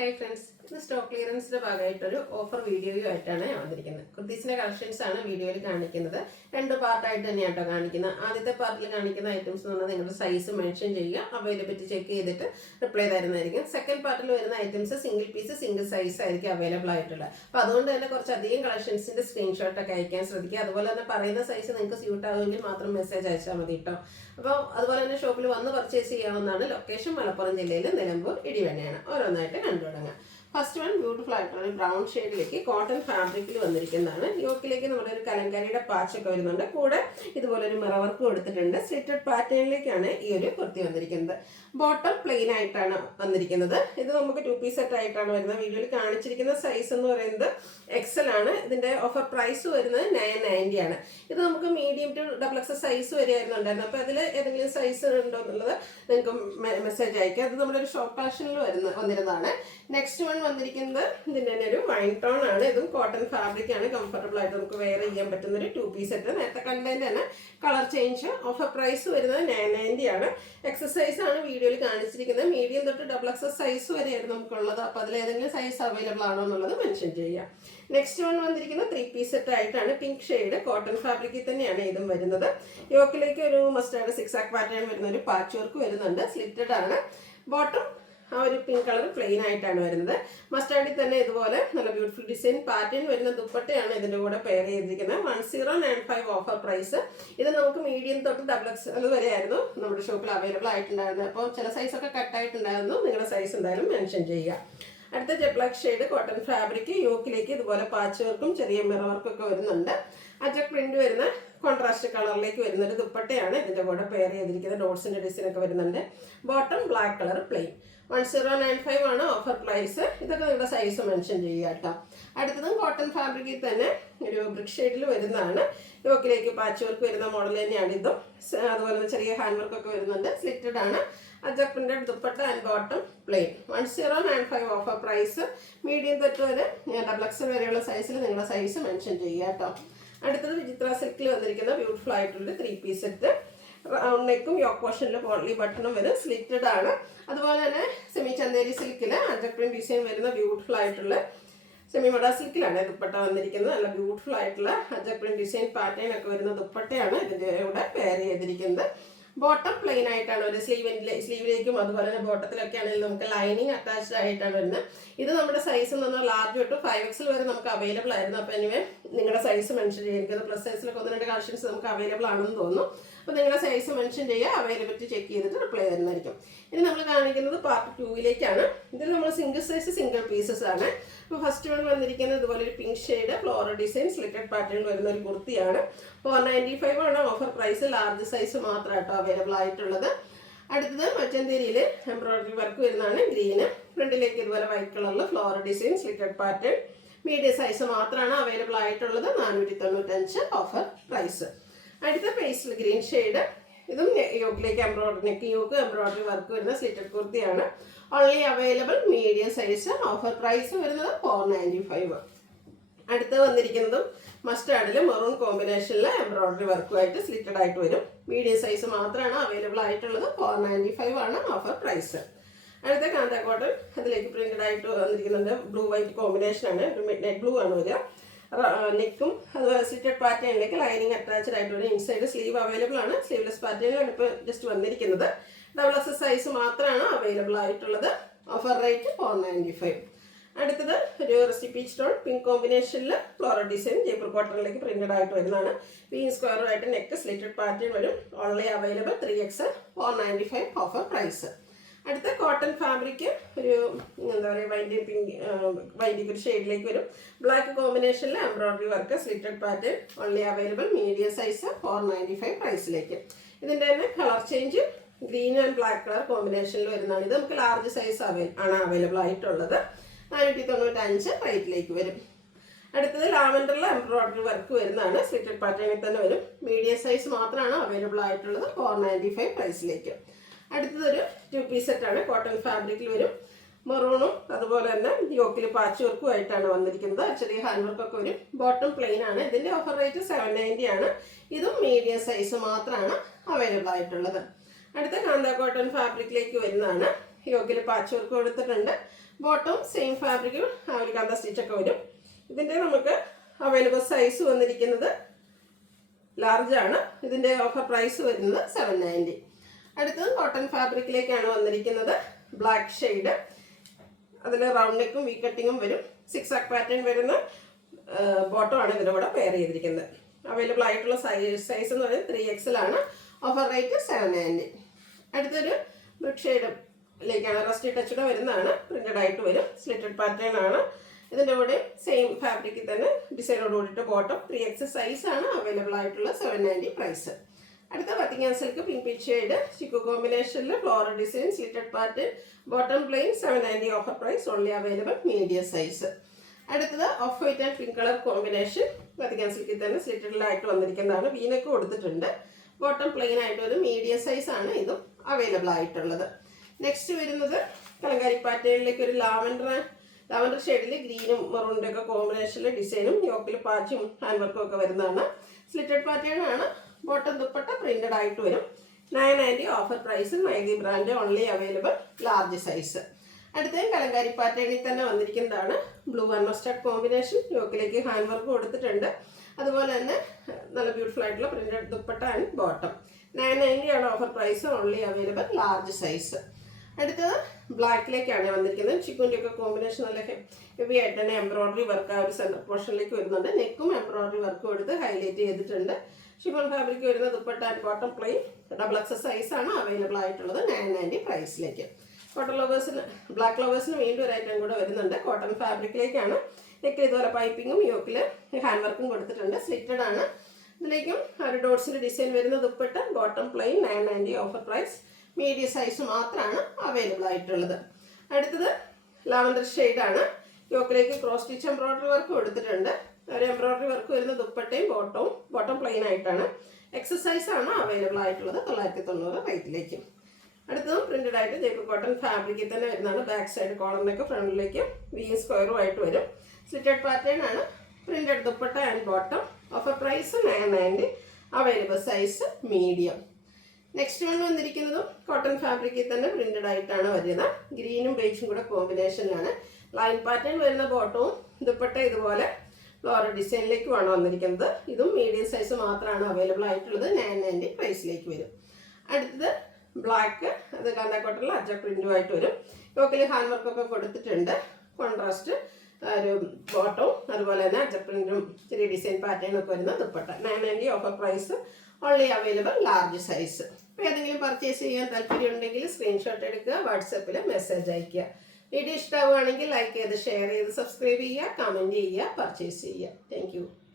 Hi friends, this stock clearance ഭാഗമായിട്ടൊരു offer വീഡിയോയുമായിട്ടാണ് ഞാൻ വന്നിരിക്കുന്നത്. കുർത്തീസിന്റെ കളക്ഷൻസ് ആണ് വീഡിയോയിൽ കാണിക്കുന്നത്. രണ്ട് പാർട്ടായിട്ട് തന്നെയാണ് കേട്ടോ കാണിക്കുന്നത്. ആദ്യത്തെ പാർട്ടിൽ കാണിക്കുന്ന ഐറ്റംസ് എന്ന് പറഞ്ഞാൽ നിങ്ങളുടെ സൈസ് മെൻഷൻ ചെയ്യുക, അവൈലബിലിറ്റി ചെക്ക് ചെയ്തിട്ട് റിപ്ലൈ തരുന്നതായിരിക്കും. സെക്കൻഡ് പാർട്ടിൽ വരുന്ന items single piece single size ആയിരിക്കും അവൈലബിൾ ആയിട്ടുള്ളത്. അപ്പോൾ അതുകൊണ്ട് തന്നെ കുറച്ചധികം കളക്ഷൻസിന്റെ സ്ക്രീൻഷോട്ടൊക്കെ അയക്കാൻ ശ്രദ്ധിക്കുക. അതുപോലെ തന്നെ പറയുന്ന സൈസ് നിങ്ങൾക്ക് സ്യൂട്ട് ആവുമെങ്കിൽ മാത്രം മെസ്സേജ് അയച്ചാൽ മതി കേട്ടോ. അപ്പോൾ അതുപോലെ തന്നെ ഷോപ്പിൽ വന്ന് പർച്ചേസ് ചെയ്യാവുന്നതാണ്. ലൊക്കേഷൻ മലപ്പുറം ജില്ലയിൽ നിലമ്പൂർ ഇടിവണ്ണയാണ്. ഓരോന്നായിട്ട് കണ്ടു തുടങ്ങാം. ഫസ്റ്റ് വൺ ബ്യൂട്ടിഫുൾ ആയിട്ടുള്ള ബ്രൗൺ ഷെയ്ഡിലേക്ക് കോട്ടൺ ഫാബ്രിക്കിൽ വന്നിരിക്കുന്നതാണ്. യോക്കിലേക്ക് നമ്മുടെ ഒരു കലങ്കാരിയുടെ പാച്ചൊക്കെ വരുന്നുണ്ട്. കൂടെ ഇതുപോലെ ഒരു മിറർ വർക്ക് കൊടുത്തിട്ടുണ്ട്. സ്ലിറ്റഡ് പാറ്റേണിലേക്കാണ് ഈ ഒരു കുർത്തി വന്നിരിക്കുന്നത്. ബോട്ടം പ്ലെയിൻ ആയിട്ടാണ് വന്നിരിക്കുന്നത്. ഇത് നമുക്ക് 2 പീസ് സെറ്റ് ആയിട്ടാണ് വരുന്നത്. വീഡിയോയിൽ കാണിച്ചിരിക്കുന്ന സൈസ് എന്ന് പറയുന്നത് XL ആണ്. ഇതിന്റെ ഓഫർ പ്രൈസ് വരുന്നത് 990 ആണ്. ഇത് നമുക്ക് മീഡിയം ടു XXL സൈസ് വരെയായിരുന്നു ഉണ്ടായിരുന്നത്. അപ്പോൾ അതിൽ ഏതെങ്കിലും സൈസ് ഉണ്ടോ എന്നുള്ളത് നിങ്ങൾക്ക് മെസ്സേജ് അയക്കാം. അത് നമ്മുടെ ഒരു ഷോപ്പ് കളക്ഷനിൽ വന്നിരുന്നതാണ്. നെക്സ്റ്റ് വൺ വന്നിരിക്കുന്നത് ഇതിൻ്റെ തന്നെ ഒരു വൈൻ ടോൺ ആണ്. ഇതും കോട്ടൺ ഫാബ്രിക് ആണ്. കംഫർട്ടബിൾ ആയിട്ട് നമുക്ക് വെയർ ചെയ്യാൻ പറ്റുന്ന ഒരു 2 പീസ് സെറ്റ്. നേരത്തെ കണ്ടതിൻ്റെ തന്നെ കളർ ചേഞ്ച്. ഓഫർ പ്രൈസ് വരുന്നത് 990 ആണ്. എക്സസൈസ് ആണ് വീഡിയോയിൽ കാണിച്ചിരിക്കുന്നത്. മീഡിയം തൊട്ട് XXL സൈസ് വരെയായിരുന്നു നമുക്കുള്ളത്. അപ്പോൾ അതിലേതെങ്കിലും സൈസ് അവൈലബിൾ ആണോ എന്നുള്ളത് മെൻഷൻ ചെയ്യാം. നെക്സ്റ്റ് വൺ വന്നിരിക്കുന്നത് 3 പീസ് സെറ്റ് ആയിട്ടാണ്. പിങ്ക് ഷെയ്ഡ് കോട്ടൺ ഫാബ്രിക്കിൽ തന്നെയാണ് ഇതും വരുന്നത്. യോക്കിലേക്ക് ഒരു മസ്റ്റാർഡ് സിക്സാക് പാറ്റേൺ വരുന്ന ഒരു പാച്ച് വർക്ക് വരുന്നുണ്ട്. സ്ലിറ്റഡ് ആണ്. ബോട്ടം ആ ഒരു പിങ്ക് കളർ പ്ലെയിൻ ആയിട്ടാണ് വരുന്നത്. മസ്റ്റാർഡിൽ തന്നെ ഇതുപോലെ നല്ല ബ്യൂട്ടിഫുൾ ഡിസൈൻ പാറ്റേൺ വരുന്ന ദുപ്പട്ടയാണ് ഇതിൻ്റെ കൂടെ പെയർ ചെയ്തിരിക്കുന്നത്. 1095 ഓഫർ പ്രൈസ്. ഇത് നമുക്ക് മീഡിയം തൊട്ട് XXL വരെയായിരുന്നു നമ്മുടെ ഷോപ്പിൽ അവൈലബിൾ ആയിട്ടുണ്ടായിരുന്നത്. അപ്പോൾ ചില സൈസൊക്കെ കട്ടായിട്ടുണ്ടായിരുന്നു. നിങ്ങളുടെ സൈസ് എന്തായാലും മെൻഷൻ ചെയ്യുക. അടുത്ത jet black shade cotton fabric. യോക്കിലേക്ക് ഇതുപോലെ പാച്ച് വർക്കും ചെറിയ മിറർ വർക്കും ഒക്കെ വരുന്നുണ്ട്. അജക് പ്രിന്റ് വരുന്ന കോൺട്രാസ്റ്റ് കളറിലേക്ക് വരുന്ന ഒരു ദുപ്പട്ടയാണ് ഇതിൻ്റെ കൂടെ പെയർ ചെയ്തിരിക്കുന്നത്. ഡോട്ട്സിൻ്റെ ഡിസൈൻ ഒക്കെ വരുന്നുണ്ട്. Bottom black colour plain. 1095 ആണ് ഓഫർ പ്രൈസ്. ഇതൊക്കെ നിങ്ങളുടെ സൈസ് മെൻഷൻ ചെയ്യുക കേട്ടോ. അടുത്തതും കോട്ടൺ ഫാബ്രിക്കിൽ തന്നെ ഒരു ബ്രിക്ക് ഷെയ്ഡിൽ വരുന്നതാണ്. യോക്കിലേക്ക് പാച്ച് വർക്ക് വരുന്ന മോഡൽ തന്നെയാണ് ഇതും. അതുപോലെ തന്നെ ചെറിയ ഹാൻഡ് വർക്ക് ഒക്കെ വരുന്നുണ്ട്. സ്ലിറ്റഡ് ആണ്. അജക് printed dupatta and bottom plain. 1095 offer price. Medium തൊട്ട് വരെ XXL വരെയുള്ള സൈസിൽ നിങ്ങളുടെ സൈസ് മെൻഷൻ ചെയ്യുക കേട്ടോ. അടുത്തത് വിചിത്ര സിൽക്കിൽ വന്നിരിക്കുന്ന ബ്യൂട്ടിഫുൾ ആയിട്ടുള്ള 3 പീസ് സെറ്റ്. റൗണ്ട് നെക്കും യോക്ക് പോർഷനിൽ പോളി ബട്ടണും വരും. സ്ലിറ്റഡ് ആണ്. അതുപോലെ തന്നെ സെമി ചന്തേരി സിൽക്കിൽ അജക് പ്രിന്റ് ഡിസൈൻ വരുന്ന ബ്യൂട്ടിഫുൾ ആയിട്ടുള്ള സെമി മഡ സിൽക്കിലാണ് ദുപ്പട്ട വന്നിരിക്കുന്നത്. നല്ല ബ്യൂട്ടിഫുൾ ആയിട്ടുള്ള അജക് പ്രിന്റ് ഡിസൈൻ പാറ്റേൺ ഒക്കെ വരുന്ന ദുപ്പട്ടയാണ് ഇതിൻ്റെ കൂടെ പെയർ ചെയ്തിരിക്കുന്നത്. ബോട്ടം പ്ലെയിൻ ആയിട്ടാണ് ഒരു സ്ലീവിലേക്കും അതുപോലെ തന്നെ ബോട്ടത്തിലൊക്കെ ആണെങ്കിൽ നമുക്ക് ലൈനിങ് അറ്റാച്ച്ഡ് ആയിട്ടാണ് വരുന്നത്. ഇത് നമ്മുടെ സൈസ് എന്ന് പറഞ്ഞാൽ ലാർജ് തൊട്ട് 5XL വരെ നമുക്ക് അവൈലബിൾ ആയിരുന്നു. അപ്പോൾ എനിവേ നിങ്ങളുടെ സൈസ് മെൻഷൻ ചെയ്യുക. എനിക്കത് പ്ലസ് സൈസിലൊക്കെ 1-2 കളക്ഷൻസ് നമുക്ക് അവൈലബിൾ ആണെന്ന് തോന്നുന്നു. അപ്പോൾ നിങ്ങളുടെ സൈസ് മെൻഷൻ ചെയ്യുക. അവൈലബിലിറ്റി ചെക്ക് ചെയ്തിട്ട് റിപ്ലൈ തരുന്നതായിരിക്കും. ഇനി നമ്മൾ കാണിക്കുന്നത് പാർട്ട് 2ലേക്കാണ്. ഇതിൽ നമ്മൾ സിംഗിൾ സൈസ് സിംഗിൾ പീസസ് ആണ്. അപ്പോൾ ഫസ്റ്റ് വൺ വന്നിരിക്കുന്നത് ഇതുപോലെ ഒരു pink shade floral design slitted pattern വരുന്ന ഒരു കുർത്തിയാണ്. 495 ആണ് ഓഫർ പ്രൈസ്. ലാർജ് സൈസ് മാത്രമായിട്ടോ അവൈലബിൾ ആയിട്ടുള്ളത്. അടുത്തത് മച്ചന്തേരിയിൽ എംബ്രോയിഡറി വർക്ക് വരുന്നതാണ്. ഗ്രീന് ഫ്രണ്ടിലേക്ക് ഇതുപോലെ വൈറ്റ് കളറിൽ floral design slitted pattern. Medium size മാത്രമാണ് അവൈലബിൾ ആയിട്ടുള്ളത്. 495 ഓഫർ പ്രൈസ്. അടുത്ത പേസ്റ്റൽ ഗ്രീൻ ഷെയ്ഡ്. ഇതും യോക്കിലേക്ക് നെക്ക് യോക്ക് എംബ്രോയിഡറി വർക്ക് വരുന്ന സ്ലിറ്റഡ് കുർത്തിയാണ്. Only available medium size. Offer price വരുന്നത് 495. അടുത്ത് വന്നിരിക്കുന്നതും മസ്റ്റാർഡിൽ മെറൂൺ കോമ്പിനേഷനിൽ എംബ്രോയിഡറി വർക്കുമായിട്ട് സ്ലിറ്റഡ് ആയിട്ട് വരും. മീഡിയം സൈസ് മാത്രമാണ് അവൈലബിൾ ആയിട്ടുള്ളത്. 495 ആണ് ഓഫർ പ്രൈസ്. അടുത്ത കാന്ത കോട്ടൺ. അതിലേക്ക് പ്രിന്റഡ് ആയിട്ട് വന്നിരിക്കുന്നുണ്ട്. ബ്ലൂ വൈറ്റ് കോമ്പിനേഷനാണ്. ഒരു മിഡ് നൈറ്റ് ബ്ലൂ ആണ് വരിക. നെക്കും അതുപോലെ സ്ലിറ്റഡ് പാറ്റേണിലേക്ക് ലൈനിങ് അറ്റാച്ച്ഡ് ആയിട്ട് വരും. ഇൻസൈഡ് സ്ലീവ് അവൈലബിൾ ആണ്. സ്ലീവ്ലെസ് പാറ്റേണിലാണ് ഇപ്പോൾ ജസ്റ്റ് വന്നിരിക്കുന്നത്. XXL സൈസ് മാത്രമാണ് അവൈലബിൾ ആയിട്ടുള്ളത്. Offer rate 495. അടുത്തത് ഒരു റെസിപ്പി സ്റ്റോൺ പിങ്ക് കോമ്പിനേഷനിൽ ഫ്ലോറൽ ഡിസൈൻ ജയ്പൂർ കോട്ടണിലേക്ക് പ്രിന്റഡ് ആയിട്ട് വരുന്നതാണ്. സ്ക്വയറുമായിട്ട് നെക്ക് സ്ലിറ്റഡ് പാറ്റേൺ വരും. Only available 3XL. 495 offer price. അടുത്ത കോട്ടൺ ഫാബ്രിക് ഒരു എന്താ പറയുക വൈൻഡിങ് ഒരു ഷെയ്ഡിലേക്ക് വരും. ബ്ലാക്ക് കോമ്പിനേഷനിൽ embroidery work slitted pattern. Only available medium size. 495 പ്രൈസിലേക്ക്. ഇതിൻ്റെ തന്നെ colour change green and black colour കോമ്പിനേഷനിൽ വരുന്നതാണ്. ഇത് നമുക്ക് ലാർജ് സൈസ് ആണ് അവൈലബിൾ ആയിട്ടുള്ളത്. 495 റേറ്റിലേക്ക് വരും. അടുത്തത് ലാവൻഡറിൽ എംബ്രോയിഡറി വർക്ക് വരുന്നതാണ്. സ്ലിറ്റഡ് പാറ്റേണിൽ തന്നെ വരും. മീഡിയം സൈസ് മാത്രമാണ് അവൈലബിൾ ആയിട്ടുള്ളത്. 495 പ്രൈസിലേക്ക്. അടുത്തതൊരു 2 പീസ് സെറ്റാണ്. കോട്ടൺ ഫാബ്രിക്കിൽ വരും. മെറൂണും അതുപോലെ തന്നെ യോക്കിൽ പാച്ച് വർക്കും ആയിട്ടാണ് വന്നിരിക്കുന്നത്. ചെറിയ ഹാൻഡ് വർക്കൊക്കെ വരും. ബോട്ടം പ്ലെയിൻ ആണ്. ഇതിൻ്റെ ഓഫർ റേറ്റ് 790 ആണ്. ഇതും മീഡിയം സൈസ് മാത്രമാണ് അവൈലബിൾ ആയിട്ടുള്ളത്. അടുത്ത കാന്ത കോട്ടൺ ഫാബ്രിക്കിലേക്ക് വരുന്നതാണ്. യോക്കിൽ പാച്ച് വർക്ക് കൊടുത്തിട്ടുണ്ട്. ബോട്ടം സെയിം ഫാബ്രിക് ആവലിക്കാന്ത സ്റ്റിച്ചൊക്കെ വരും. ഇതിൻ്റെ നമുക്ക് അവൈലബിൾ സൈസ് വന്നിരിക്കുന്നത് ലാർജ് ആണ്. ഇതിൻ്റെ ഓഫർ പ്രൈസ് വരുന്നത് 790. അടുത്തത് കോട്ടൺ ഫാബ്രിക്കിലേക്കാണ് വന്നിരിക്കുന്നത്. ബ്ലാക്ക് ഷെയ്ഡ്, അതിൽ റൗണ്ട് നെക്കും വി കട്ടിങ്ങും വരും. 6 ആക്ക് പാറ്റേൺ വരുന്ന ബോട്ടമാണ് ഇതിൻ്റെ കൂടെ പെയർ ചെയ്തിരിക്കുന്നത്. അവൈലബിൾ ആയിട്ടുള്ള സൈസ് എന്ന് പറയുന്നത് 3XL ആണ്. Offer rate 790. അടുത്തൊരു ബ്രിക്ക് ഷെയ്ഡിലേക്കാണ്, റസ്റ്റി ടച്ചഡ് വരുന്നതാണ്. പ്രിന്റഡ് ആയിട്ട് വരും. സ്ലിറ്റഡ് പാറ്റേൺ ആണ്. ഇതിൻ്റെ കൂടെ സെയിം ഫാബ്രിക്കിൽ തന്നെ ഡിസൈനോട് കൂടിയിട്ട് ബോട്ടം 3XL സൈസാണ് അവൈലബിൾ ആയിട്ടുള്ള 790 പ്രൈസ്. അടുത്ത Vatican silk pink peach shade ചിക്കു കോമ്പിനേഷനിൽ floral design slitted pattern bottom plain 790 offer price. Only available medium size. അടുത്തത് off white and pink colour combination Vatican സിൽക്കിൽ തന്നെ സ്ലിറ്റഡിലായിട്ട് വന്നിരിക്കുന്നതാണ്. വീനക്ക് കൊടുത്തിട്ടുണ്ട്. ബോട്ടം പ്ലെയിൻ ആയിട്ട് ഒരു മീഡിയം സൈസ് ആണ് ഇതും അവൈലബിൾ ആയിട്ടുള്ളത്. നെക്സ്റ്റ് വരുന്നത് കലങ്കാരി പാറ്റേണിലേക്ക് ഒരു ലാവൻഡർ ഷെയ്ഡിൽ ഗ്രീനും മെറൂണിൻ്റെ ഒക്കെ കോമ്പിനേഷനിൽ ഡിസൈനും യോക്കിൽ പാച്ചും ഹാൻഡ് വർക്കും ഒക്കെ വരുന്നതാണ്. സ്ലിറ്റഡ് പാറ്റേൺ ആണ്. ബോട്ടം ദുപ്പട്ട പ്രിന്റഡ് ആയിട്ട് വരും. 990 ഓഫർ പ്രൈസ്. മൈഗി brand only available large size. അടുത്ത കലങ്കാരി പാറ്റേണിൽ തന്നെ വന്നിരിക്കുന്നതാണ്. Blue and mustard combination. യോക്കിലേക്ക് ഹാൻഡ് വർക്ക് കൊടുത്തിട്ടുണ്ട്. അതുപോലെ തന്നെ നല്ല ബ്യൂട്ടിഫുൾ ആയിട്ടുള്ള പ്രിന്റഡ് ദുപ്പട്ട ആൻഡ് ബോട്ടം. 990 ആണ് offer price. Only available large size. അടുത്തത് ബ്ലാക്കിലേക്കാണ് വന്നിരിക്കുന്നത്. ചിക്കുൻ്റെ ഒക്കെ കോമ്പിനേഷൻ നല്ല ഹെവി ആയിട്ട് തന്നെ എംബ്രോയിഡറി വർക്ക് ആ ഒരു സെൻറ്റർ പോർഷനിലേക്ക് വരുന്നുണ്ട്. നെക്കും എംബ്രോയിഡറി വർക്ക് കൊടുത്ത് ഹൈലൈറ്റ് ചെയ്തിട്ടുണ്ട്. ഷിഫോൺ ഫാബ്രിക് വരുന്ന dupatta and bottom plain XXL സൈസാണ് അവൈലബിൾ ആയിട്ടുള്ളത് 990 പ്രൈസിലേക്ക്. കോട്ടൺ ലവേഴ്സിന് ബ്ലാക്ക് ലവേഴ്സിന് വീണ്ടും ഒരു ഐറ്റം കൂടെ വരുന്നുണ്ട്. കോട്ടൺ ഫാബ്രിക്കിലേക്കാണ്. നെക്കിൽ ഇതുപോലെ പൈപ്പിങ്ങും യോക്കിൽ ഹാൻഡ് വർക്കും കൊടുത്തിട്ടുണ്ട്. സ്ലിറ്റഡ് ആണ്. ഇതിലേക്കും ഒരു ഡോട്ട്സിൻ്റെ ഡിസൈൻ വരുന്ന dupatta bottom plain 990 offer price. Medium size മാത്രമാണ് അവൈലബിൾ ആയിട്ടുള്ളത്. അടുത്തത് ലാവൻഡർ ഷെയ്ഡാണ്. യോക്കിലേക്ക് ക്രോസ് സ്റ്റിച്ച് എംബ്രോയിഡറി വർക്ക് കൊടുത്തിട്ടുണ്ട്. ഒരു എംബ്രോയിഡറി വർക്ക് വരുന്ന ദുപ്പട്ടയും ബോട്ടം പ്ലെയിൻ ആയിട്ടാണ്. XXL ആണ് അവൈലബിൾ ആയിട്ടുള്ളത് 990 റേറ്റിലേക്ക്. അടുത്തതും പ്രിന്റഡ് ആയിട്ട് ജയ്പൂർ കോട്ടൺ ഫാബ്രിക്കിൽ തന്നെ വരുന്നതാണ്. ബാക്ക് സൈഡ് കോളറിനൊക്കെ ഫ്രണ്ടിലേക്ക് വി സ്ക്വയറും ആയിട്ട് വരും. സ്ലിറ്റഡ് പാറ്റേൺ ആണ്. Printed dupatta and bottom. Offer price 990. Available size medium. Next one വന്നിരിക്കുന്നതും കോട്ടൺ ഫാബ്രിക്കിൽ തന്നെ പ്രിന്റഡ് ആയിട്ടാണ് വരുന്നത്. ഗ്രീനും ബേജും കൂടെ കോമ്പിനേഷനിലാണ്. ലൈൻ പാറ്റേൺ വരുന്ന ബോട്ടവും ദുപ്പട്ട ഇതുപോലെ ഫ്ലോറൽ ഡിസൈനിലേക്കുമാണ് വന്നിരിക്കുന്നത്. ഇതും മീഡിയം സൈസ് മാത്രമാണ് അവൈലബിൾ ആയിട്ടുള്ളത്. 990 പ്രൈസിലേക്ക് വരും. അടുത്തത് ബ്ലാക്ക്, അത് കാന്താ കോട്ടണിൽ അജ പ്രിന്റുമായിട്ട് വരും. യോക്കിൽ ഹാൻഡ് വർക്കൊക്കെ കൊടുത്തിട്ടുണ്ട്. കോൺട്രാസ്റ്റ് ഒരു ബോട്ടവും അതുപോലെ തന്നെ അജ പ്രിന്റും ചെറിയ ഡിസൈൻ പാറ്റേൺ ഒക്കെ വരുന്ന dupatta. 990 offer price. Only available large size. അപ്പോൾ ഏതെങ്കിലും പർച്ചേസ് ചെയ്യാൻ താല്പര്യം ഉണ്ടെങ്കിൽ സ്ക്രീൻഷോട്ട് എടുക്കുക, വാട്സാപ്പിൽ മെസ്സേജ് അയയ്ക്കുക. വീഡിയോ ഇഷ്ടമാവുകയാണെങ്കിൽ ലൈക്ക് ചെയ്ത് ഷെയർ ചെയ്ത് സബ്സ്ക്രൈബ് ചെയ്യുക, കമൻറ്റ് ചെയ്യുക, പർച്ചേസ് ചെയ്യുക. താങ്ക്